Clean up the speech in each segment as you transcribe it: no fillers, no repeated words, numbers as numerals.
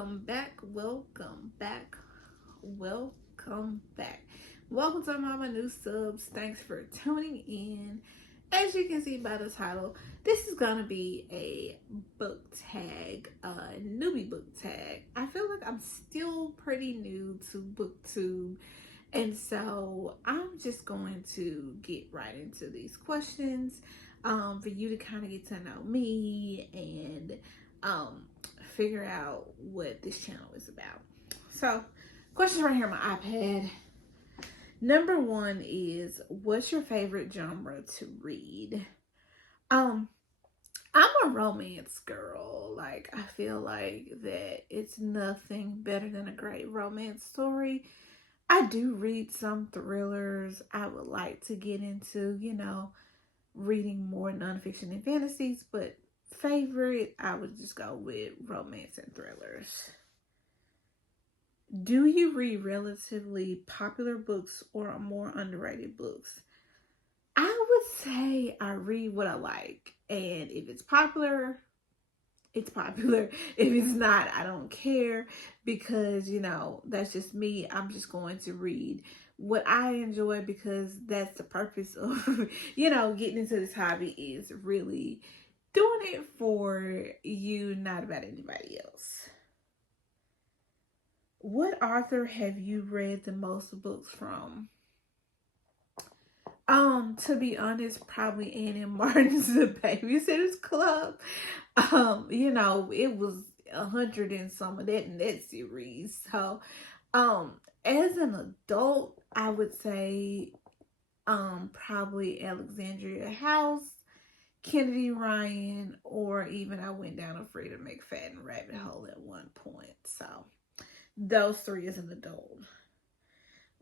welcome back, welcome back, welcome back. Welcome to all my new subs. Thanks for tuning in. As you can see by the title, this is gonna be a book tag, newbie book tag. I feel like I'm still pretty new to booktube, and so I'm just going to get right into these questions for you to kind of get to know me and figure out what this channel is about. So, questions right here on my iPad. Number one is, what's your favorite genre to read? I'm a romance girl. Like, I feel like that it's nothing better than a great romance story. I do read some thrillers. I would like to get into, reading more nonfiction and fantasies, but favorite, I would just go with romance and thrillers. Do you read relatively popular books or more underrated books? I would say I read what I like, and if it's popular, it's popular. If it's not, I don't care, because that's just me. I'm just going to read what I enjoy, because that's the purpose of getting into this hobby, is really doing it for you, not about anybody else. What author have you read the most books from? To be honest, probably Annie Martin's The Babysitter's Club. It was 100 and some of that in that series. So, as an adult, I would say, probably Alexandria House, Kennedy Ryan, or even I went down a Frida McFadden rabbit hole at one point. So, those three as an adult.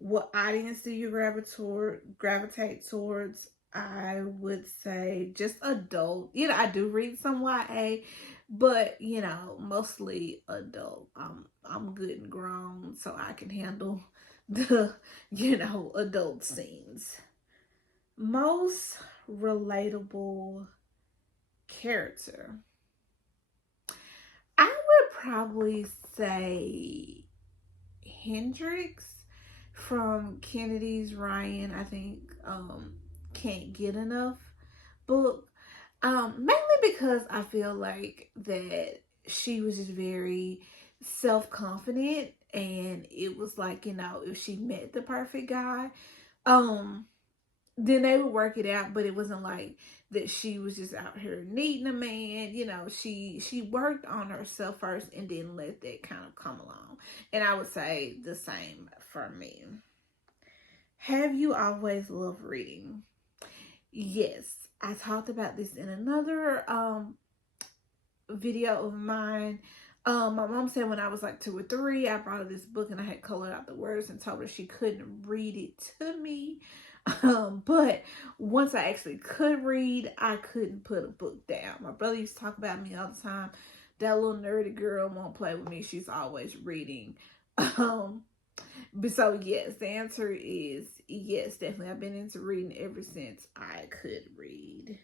What audience do you gravitate towards? I would say just adult. I do read some YA, but mostly adult. I'm good and grown, so I can handle the adult scenes. Most relatable character, I would probably say Hendrix from Kennedy's Ryan. I think Can't Get Enough book. Mainly because I feel like that she was just very self-confident, and it was like, if she met the perfect guy, then they would work it out, but it wasn't like that she was just out here needing a man. She worked on herself first and then let that kind of come along. And I would say the same for me. Have you always loved reading? Yes. I talked about this in another video of mine. My mom said when I was like 2 or 3, I brought her this book and I had colored out the words and told her she couldn't read it to me. But once I actually could read, I couldn't put a book down. My brother used to talk about me all the time. That little nerdy girl won't play with me. She's always reading. But so yes, the answer is yes, definitely. I've been into reading ever since I could read.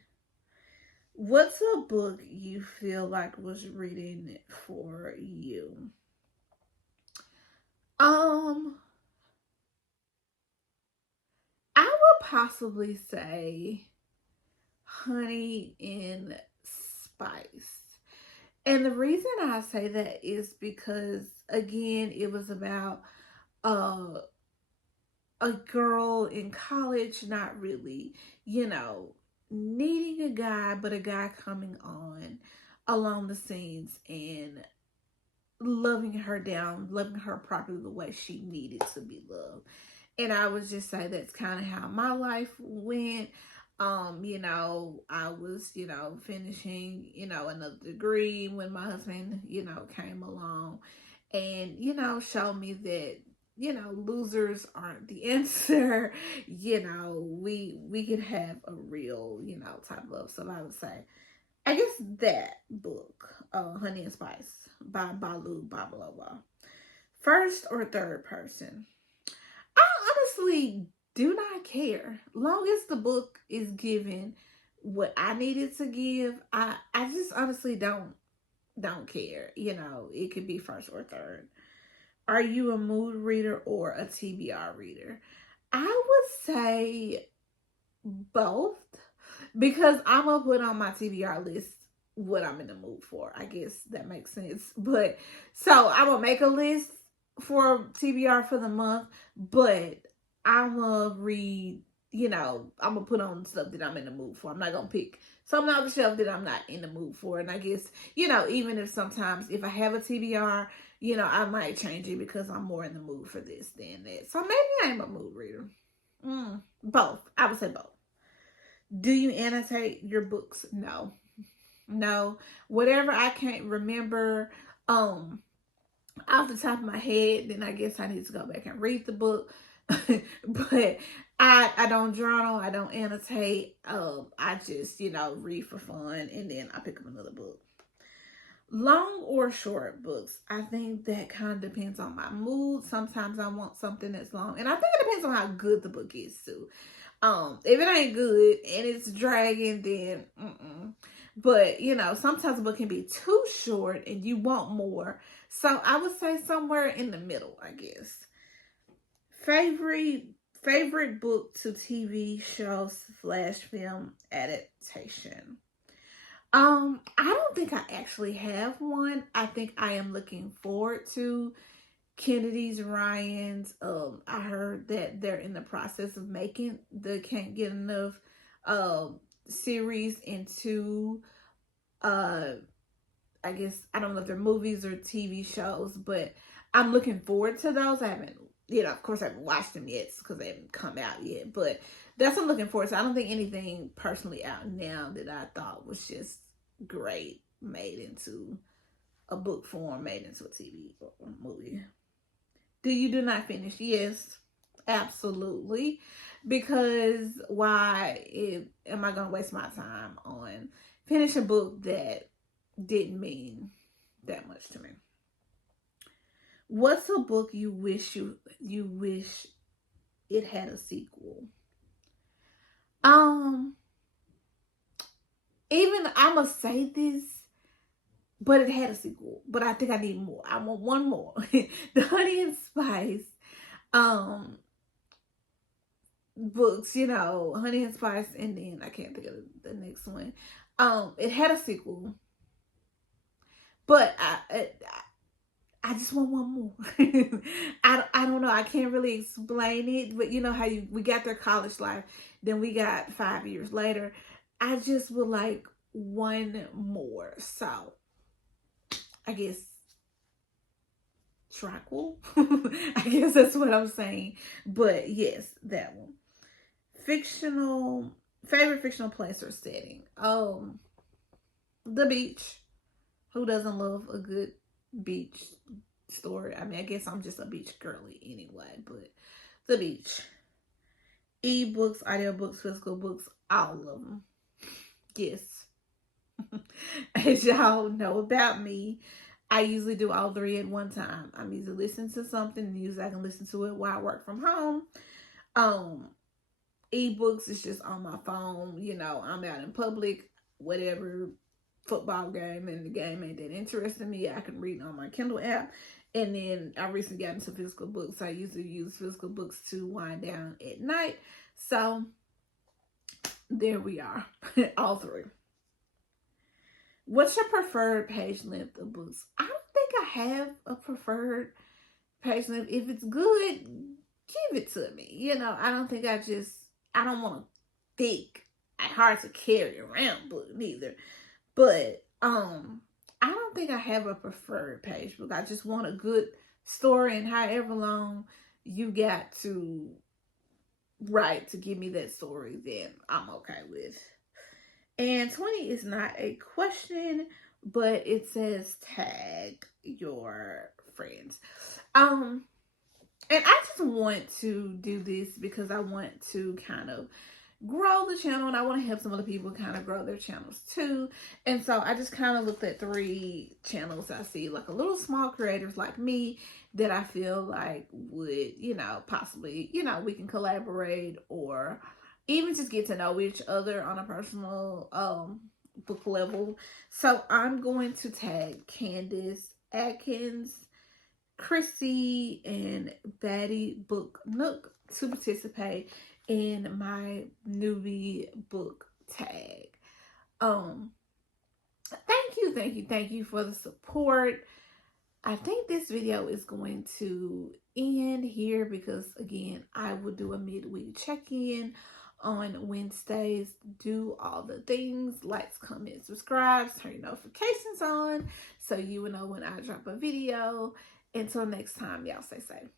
What's a book you feel like was reading for you? I would possibly say Honey and Spice. And the reason I say that is because, again, it was about a girl in college, not really, needing a guy, but a guy coming on along the scenes and loving her down, loving her properly the way she needed to be loved. And I would just say that's kind of how my life went. I was, finishing, another degree when my husband, came along and, showed me that, losers aren't the answer. We could have a real, type of love. So I would say, I guess that book, Honey and Spice by Balu blah blah blah. First or third person? I honestly do not care. Long as the book is giving what I needed to give, I just honestly don't don't care. You know, it could be first or third. Are you a mood reader or a TBR reader? I would say both, because I'm gonna put on my TBR list what I'm in the mood for. I guess that makes sense. But so I'm gonna make a list for TBR for the month, but I'm gonna read, you know, I'm gonna put on stuff that I'm in the mood for. I'm not gonna pick something off the shelf that I'm not in the mood for. And I guess, you know, even if sometimes if I have a TBR, you know, I might change it because I'm more in the mood for this than that. So maybe I'm a mood reader. Both. I would say both. Do you annotate your books? No. No. Whatever I can't remember off the top of my head, then I guess I need to go back and read the book. But I don't journal, I don't annotate. I just, you know, read for fun and then I pick up another book. Long or short books, I think that kind of depends on my mood. Sometimes I want something that's long, and I think it depends on how good the book is too. If it ain't good and it's dragging, then but you know, sometimes a book can be too short and you want more. So I would say somewhere in the middle, I guess. Favorite book to TV show / film adaptation. I don't think I actually have one. I think I am looking forward to Kennedy's Ryan's. I heard that they're in the process of making the Can't Get Enough series into I guess I don't know if they're movies or TV shows, but I'm looking forward to those. I haven't, you know, of course I haven't watched them yet because they haven't come out yet, but that's what I'm looking forward to. I don't think anything personally out now that I thought was just great made into a book form, made into a TV or movie. Do not finish? Yes, absolutely. Because why am I going to waste my time on finish a book that didn't mean that much to me? What's a book you wish it had a sequel? Even I'm gonna say this, but it had a sequel. But I think I need more. I want one more. The Honey and Spice books, you know, Honey and Spice, and then I can't think of the next one. It had a sequel, but I just want one more. I don't know. I can't really explain it, but you know how we got their college life, then we got 5 years later. I just would like one more. So I guess Trackle. I guess that's what I'm saying. But yes, that one. Favorite fictional place or setting. The beach. Who doesn't love a good beach story? I mean, I guess I'm just a beach girly anyway, but the beach. E-books, audiobooks, physical books, all of them. Yes. As y'all know about me, I usually do all three at one time. I'm usually listening to something, and usually I can listen to it while I work from home. E-books is just on my phone. You know, I'm out in public, whatever, football game, and the game ain't that interesting me, I can read on my Kindle app. And then I recently got into physical books. I usually use physical books to wind down at night. So there we are. All three. What's your preferred page length of books? I don't think I have a preferred page length. If it's good, give it to me. You know, I don't want a thick, hard to carry around book neither. But I don't think I have a preferred page book. I just want a good story, and however long you got to write to give me that story, then I'm okay with. And 20 is not a question, but it says tag your friends. And I just want to do this because I want to kind of grow the channel, and I want to help some other people kind of grow their channels too. And so I just kind of looked at 3 channels I see, like a little small creators like me that I feel like would, you know, possibly, you know, we can collaborate or even just get to know each other on a personal book level. So I'm going to tag Candace Atkins, Chrissy, and Batty Book Nook to participate in my newbie book tag. Thank you for the support. I think this video is going to end here because, again, I will do a midweek check-in on Wednesdays. Do all the things, likes, comment, subscribe, turn your notifications on so you will know when I drop a video. Until next time, y'all stay safe.